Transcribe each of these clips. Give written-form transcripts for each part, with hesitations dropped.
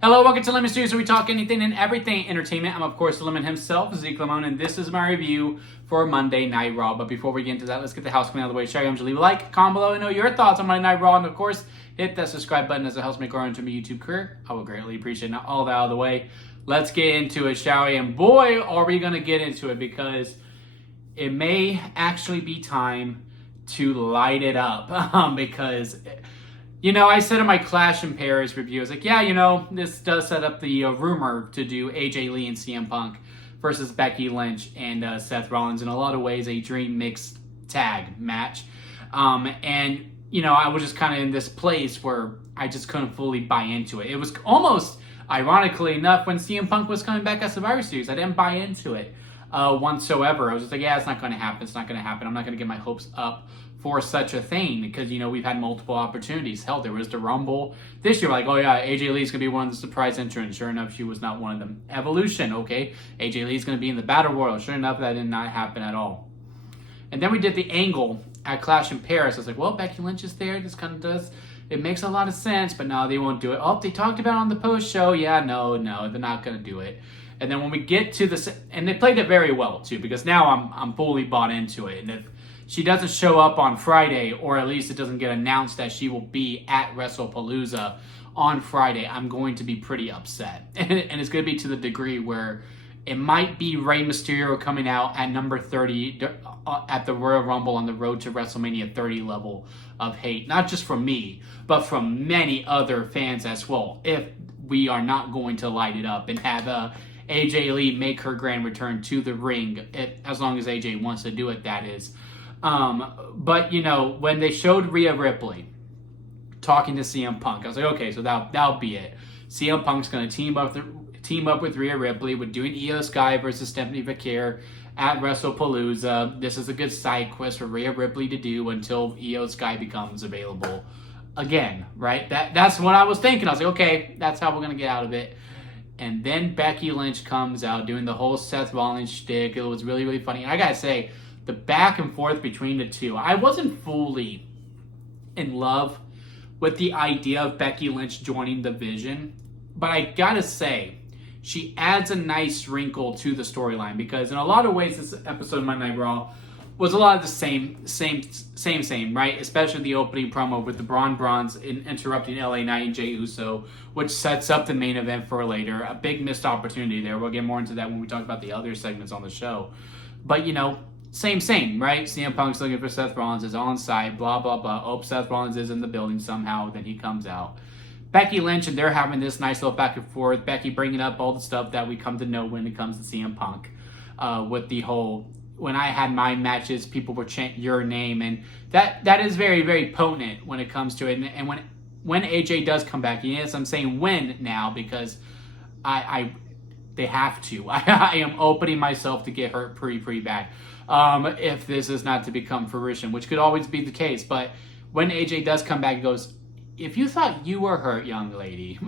Hello, welcome to Lemon Studios, where we talk anything and everything entertainment. I'm, of course, the Lemon himself, Zeke Lemon, and this is my review for Monday Night Raw. But before we get into that, let's get the house clean out of the way. Share, leave a like, comment below, and know your thoughts on Monday Night Raw. And, of course, hit that subscribe button as it helps me grow into my YouTube career. I would greatly appreciate it. Now, all that out of the way, let's get into it, shall we? And boy, are we going to get into it, because it may actually be time to light it up. Because... I said in my Clash in Paris review, I was like, yeah, this does set up the rumor to do AJ Lee and CM Punk versus Becky Lynch and Seth Rollins. In a lot of ways, a dream mixed tag match. I was just kind of in this place where I just couldn't fully buy into it. It was almost, ironically enough, when CM Punk was coming back at Survivor Series, I didn't buy into it whatsoever. I was just like, it's not going to happen. It's not going to happen. I'm not going to get my hopes up for such a thing, because we've had multiple opportunities. Hell, there was the Rumble this year, like, AJ Lee's gonna be one of the surprise entrants. Sure enough, she was not one of them. Evolution, okay, AJ Lee's gonna be in the Battle Royal. Sure enough, that did not happen at all. And then we did the angle at Clash in Paris. I was like, well, Becky Lynch is there. This kind of does, it makes a lot of sense, but no, they won't do it. Oh, they talked about it on the post show. Yeah, no, they're not gonna do it. And then when we get to this, and they played it very well too, because now I'm fully bought into it. And if she doesn't show up on Friday, or at least it doesn't get announced that she will be at WrestlePalooza on Friday, I'm going to be pretty upset. And it's going to be to the degree where it might be Rey Mysterio coming out at number 30 at the Royal Rumble on the road to WrestleMania 30 level of hate. Not just from me, but from many other fans as well, if we are not going to light it up and have AJ Lee make her grand return to the ring, as long as AJ wants to do it, that is. But when they showed Rhea Ripley talking to CM Punk, I was like, okay, so that'll be it. CM Punk's gonna team up with Rhea Ripley. We're doing Io Sky versus Stephanie Vaquer at WrestlePalooza. This is a good side quest for Rhea Ripley to do until Io Sky becomes available again, right? That's what I was thinking. I was like, okay, that's how we're gonna get out of it. And then Becky Lynch comes out doing the whole Seth Rollins shtick. It was really, really funny. And I gotta say, the back and forth between the two, I wasn't fully in love with the idea of Becky Lynch joining the Vision, but I gotta say, she adds a nice wrinkle to the storyline, because in a lot of ways, this episode of Monday Night Raw was a lot of the same, right? Especially the opening promo with the Braun Bronze interrupting LA Knight and Jey Uso, which sets up the main event for later. A big missed opportunity there. We'll get more into that when we talk about the other segments on the show. But, same, right? CM Punk's looking for Seth Rollins, is on site, blah, blah, blah. Oh, Seth Rollins is in the building somehow, then he comes out. Becky Lynch, and they're having this nice little back and forth. Becky bringing up all the stuff that we come to know when it comes to CM Punk. With the whole, when I had my matches, people would chant your name. And that is very, very potent when it comes to it. And when AJ does come back, yes, I'm saying when now, because they have to. I am opening myself to get hurt pretty bad. If this is not to become fruition, which could always be the case. But when AJ does come back, he goes, if you thought you were hurt, young lady,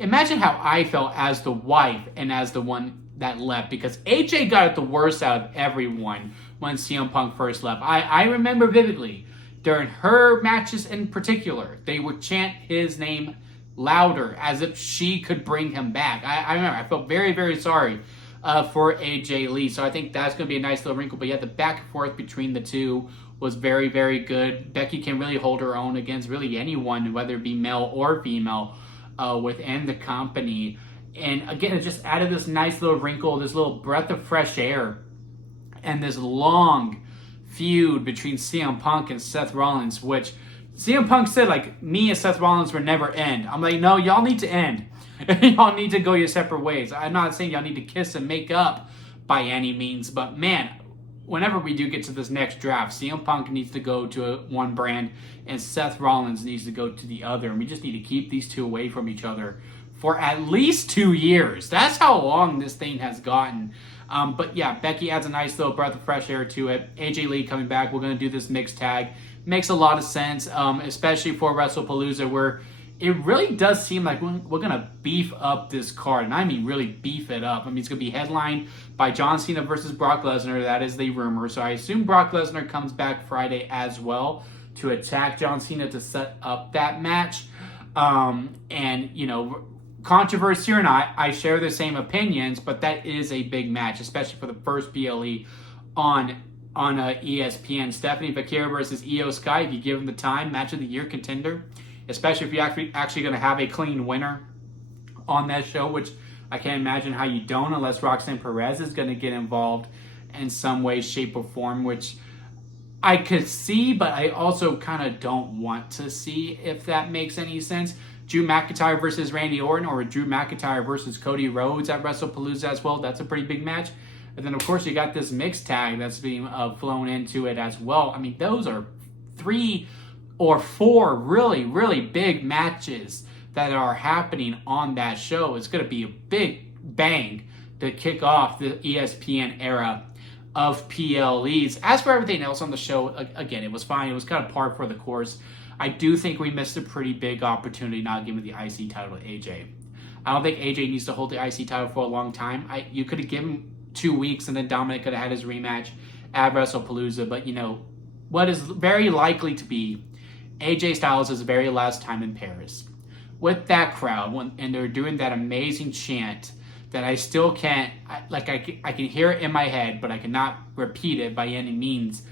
imagine how I felt as the wife and as the one that left, because AJ got it the worst out of everyone when CM Punk first left. I remember vividly, during her matches in particular, they would chant his name louder as if she could bring him back. I remember, I felt very, very sorry for AJ Lee. So I think that's going to be a nice little wrinkle. But yeah, the back and forth between the two was very, very good. Becky can really hold her own against really anyone, whether it be male or female, within the company. And again, it just added this nice little wrinkle, this little breath of fresh air, and this long feud between CM Punk and Seth Rollins, which CM Punk said, like, me and Seth Rollins would never end. I'm like, no, y'all need to end. Y'all need to go your separate ways. I'm not saying y'all need to kiss and make up by any means, but man, whenever we do get to this next draft, CM Punk needs to go to one brand and Seth Rollins needs to go to the other, and we just need to keep these two away from each other for at least 2 years. That's how long this thing has gotten. But yeah, Becky adds a nice little breath of fresh air to it. AJ Lee coming back. We're going to do this mixed tag. Makes a lot of sense, especially for WrestlePalooza, where it really does seem like we're going to beef up this card. And I mean really beef it up. I mean, it's going to be headlined by John Cena versus Brock Lesnar. That is the rumor. So I assume Brock Lesnar comes back Friday as well to attack John Cena to set up that match. And, controversy or not, I share the same opinions, but that is a big match, especially for the first PLE on ESPN. Stephanie Fakir versus Io Sky. If you give them the time, match of the year contender, especially if you're actually going to have a clean winner on that show, which I can't imagine how you don't, unless Roxanne Perez is going to get involved in some way, shape, or form, which I could see, but I also kind of don't want to see, if that makes any sense. Drew McIntyre versus Randy Orton, or Drew McIntyre versus Cody Rhodes at WrestlePalooza as well. That's a pretty big match. And then, of course, you got this mixed tag that's being flown into it as well. I mean, those are 3 or 4 really, really big matches that are happening on that show. It's going to be a big bang to kick off the ESPN era of PLEs. As for everything else on the show, again, it was fine. It was kind of par for the course. I do think we missed a pretty big opportunity not giving the IC title to AJ. I don't think AJ needs to hold the IC title for a long time. You could have given 2 weeks, and then Dominic could have had his rematch at WrestlePalooza. But, what is very likely to be AJ Styles' very last time in Paris with that crowd, and they're doing that amazing chant that I still can't, I can hear it in my head, but I cannot repeat it by any means.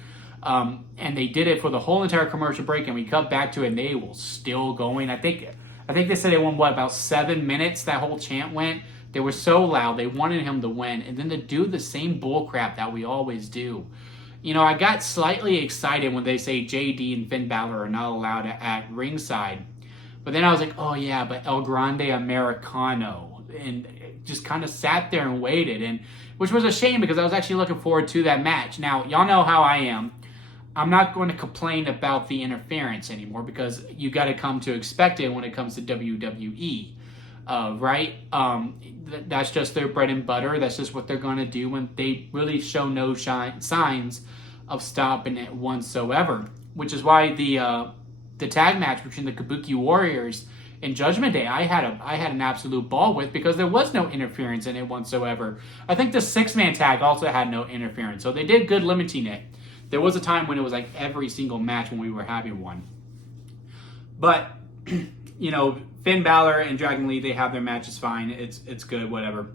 And they did it for the whole entire commercial break, and we cut back to it, and they were still going. I think they said it went, about 7 minutes, that whole chant went. They were so loud, they wanted him to win, and then to do the same bullcrap that we always do. I got slightly excited when they say JD and Finn Balor are not allowed at ringside. But then I was like, oh yeah, but El Grande Americano. And just kind of sat there and waited, and which was a shame because I was actually looking forward to that match. Now, y'all know how I am. I'm not going to complain about the interference anymore because you got to come to expect it when it comes to WWE, right? That's just their bread and butter. That's just what they're going to do when they really show no signs of stopping it whatsoever. Which is why the tag match between the Kabuki Warriors and Judgment Day, I had an absolute ball with, because there was no interference in it whatsoever. I think the 6-man tag also had no interference, so they did good limiting it. There was a time when it was like every single match when we were having one. But, Finn Balor and Dragon Lee, they have their matches fine. It's good, whatever.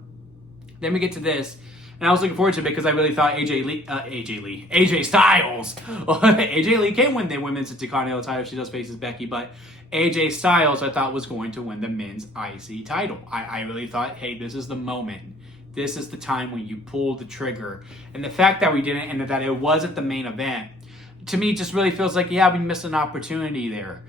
Then we get to this, and I was looking forward to it because I really thought AJ Styles. AJ Lee can win the women's Intercontinental title if she does faces Becky, but AJ Styles I thought was going to win the men's IC title. I really thought, hey, this is the moment. This is the time when you pull the trigger. And the fact that we didn't, and that it wasn't the main event, to me just really feels like, yeah, we missed an opportunity there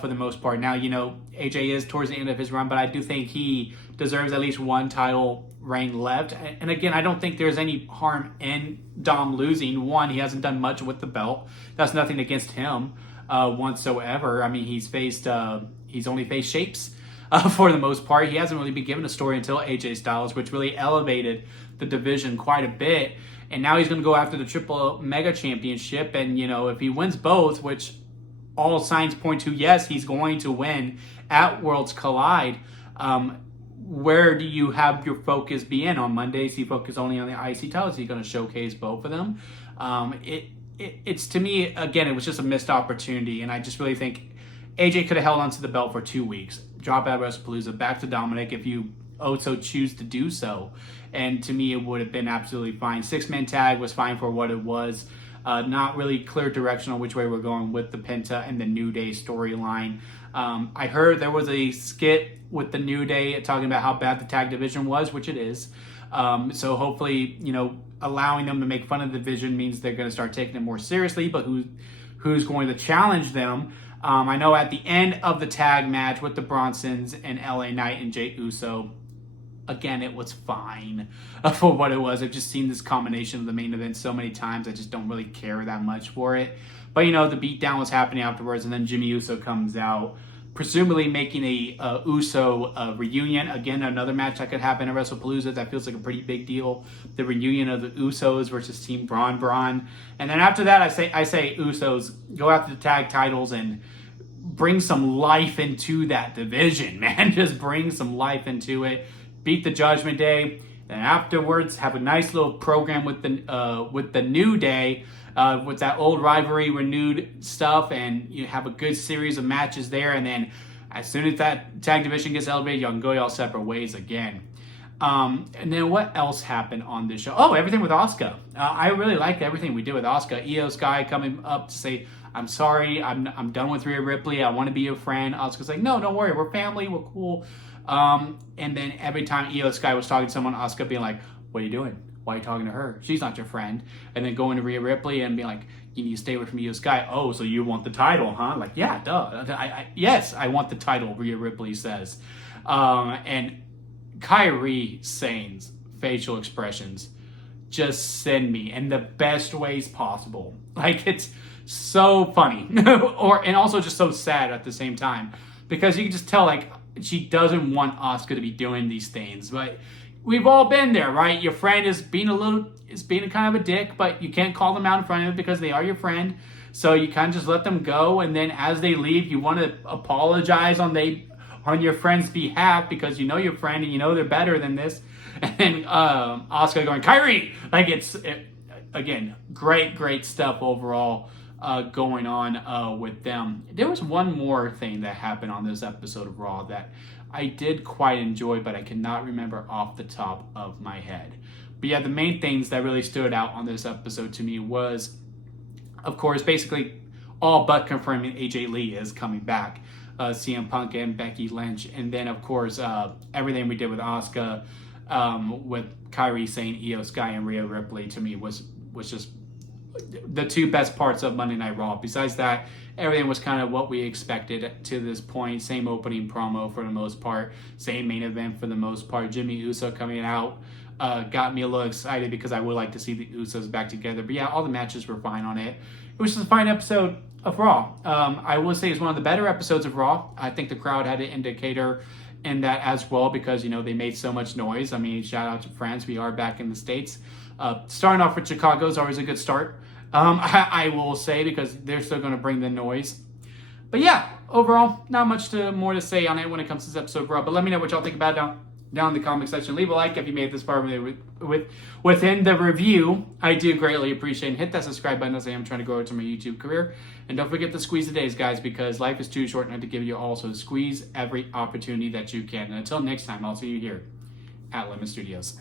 for the most part. Now, AJ is towards the end of his run, but I do think he deserves at least one title reign left. And again, I don't think there's any harm in Dom losing. One, he hasn't done much with the belt. That's nothing against him whatsoever. I mean, he's only faced shapes for the most part. He hasn't really been given a story until AJ Styles, which really elevated the division quite a bit. And now he's going to go after the Triple Mega Championship. And, if he wins both, which all signs point to, yes, he's going to win at Worlds Collide, where do you have your focus be in? On Mondays, he focus only on the IC titles. He's going to showcase both of them. It's to me, again, it was just a missed opportunity. And I just really think AJ could have held onto the belt for 2 weeks. Drop out of WrestlePalooza, back to Dominic if you so choose to do so. And to me, it would have been absolutely fine. 6-man tag was fine for what it was. Not really clear direction on which way we're going with the Penta and the New Day storyline. I heard there was a skit with the New Day talking about how bad the tag division was, which it is. So hopefully, allowing them to make fun of the division means they're going to start taking it more seriously. But who's going to challenge them? I know at the end of the tag match with the Bronsons and LA Knight and Jey Uso, again, it was fine for what it was. I've just seen this combination of the main event so many times, I just don't really care that much for it. But, the beatdown was happening afterwards, and then Jimmy Uso comes out, presumably making a Uso reunion. Again, another match that could happen at WrestlePalooza. That feels like a pretty big deal. The reunion of the Usos versus Team Braun. And then after that, I say Usos go after the tag titles and bring some life into that division, man. Just bring some life into it. Beat the Judgment Day. And afterwards, have a nice little program with the New Day. With that old rivalry renewed stuff, and you have a good series of matches there, and then As soon as that tag division gets elevated, y'all can go y'all separate ways again. And then what else happened on this show? Oh, everything with Asuka. I really liked everything we did with Asuka. Io Sky coming up to say, I'm sorry, I'm done with Rhea Ripley. I want to be your friend. Asuka's like, no, don't worry. We're family. We're cool. And then every time Io Sky was talking to someone, Asuka being like, what are you doing? Why are you talking to her? She's not your friend. And then going to Rhea Ripley and being like, you need to stay away from Io Sky. Oh, so you want the title, huh? Like, yeah, duh. Yes, I want the title, Rhea Ripley says. And Kyrie Sane's facial expressions just send me in the best ways possible. Like, it's so funny. And also just so sad at the same time. Because you can just tell, like, she doesn't want Asuka to be doing these things. But we've all been there, right? Your friend is being kind of a dick, but you can't call them out in front of it because they are your friend. So you kind of just let them go, and then as they leave, you want to apologize on your friend's behalf because you know your friend and you know they're better than this. And then Asuka going, Kyrie! Like, again, great stuff overall going on with them. There was one more thing that happened on this episode of Raw that I did quite enjoy, but I cannot remember off the top of my head. But yeah, the main things that really stood out on this episode to me was, of course, basically all but confirming AJ Lee is coming back. CM Punk and Becky Lynch. And then, of course, everything we did with Asuka, with Kyrie saying Io Sky and Rhea Ripley, to me was just the two best parts of Monday Night Raw. Besides that, everything was kind of what we expected to this point. Same opening promo for the most part. Same main event for the most part. Jimmy Uso coming out got me a little excited because I would like to see the Usos back together. But yeah, all the matches were fine on it. It was just a fine episode of Raw. I will say it's one of the better episodes of Raw. I think the crowd had an indicator in that as well because, they made so much noise. I mean, shout out to France. We are back in the States. Starting off with Chicago is always a good start. I will say, because they're still going to bring the noise. But yeah, overall, not much more to say on it when it comes to this episode of Raw. But let me know what y'all think about it down in the comment section. Leave a like if you made it this far within the review. I do greatly appreciate it. And hit that subscribe button as I am trying to grow into my YouTube career. And don't forget to squeeze the days, guys, because life is too short not to give you all. So squeeze every opportunity that you can. And until next time, I'll see you here at Lemon Studios.